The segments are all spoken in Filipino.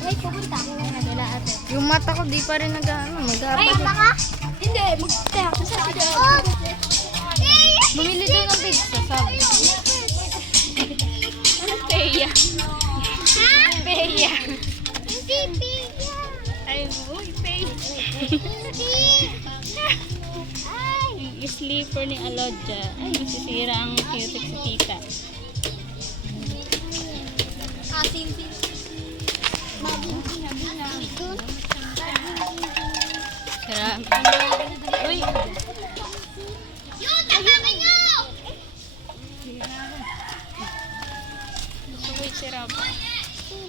Ay, pupunta. Nagala ate. Yung mata ko di pa rin Ay, baka? Hindi, magtaya ako sa akin. Bumili daw ng pizza, sabi. Peya. Ha? Peya. Hindi, Peya. Ay, uy, Peya. Hindi. Ay. Yung sleeper ni Alodja. Ay, masisira ang cutic si tita. Asin din. Sarap. Uy, Yun, tatakan nyo! gusto ko yung sarap.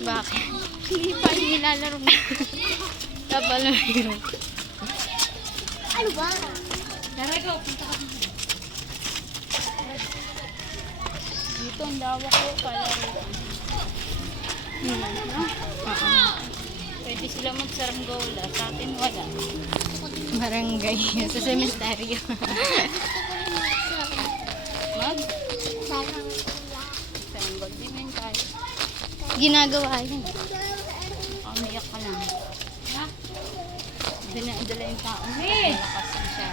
Bakit? Hindi pa yung nilalaro mo. Tapos yun. Ano ba? Dito ang lawak ko palaro. Pwede sila magsaranggola. Sa atin wala. Barangay. Sa sementeryo. Mag? Saranggola. Di man tayo. Ginagawa yun. Umiyak ka lang. Ha? Dala yung tao. Malakas siya.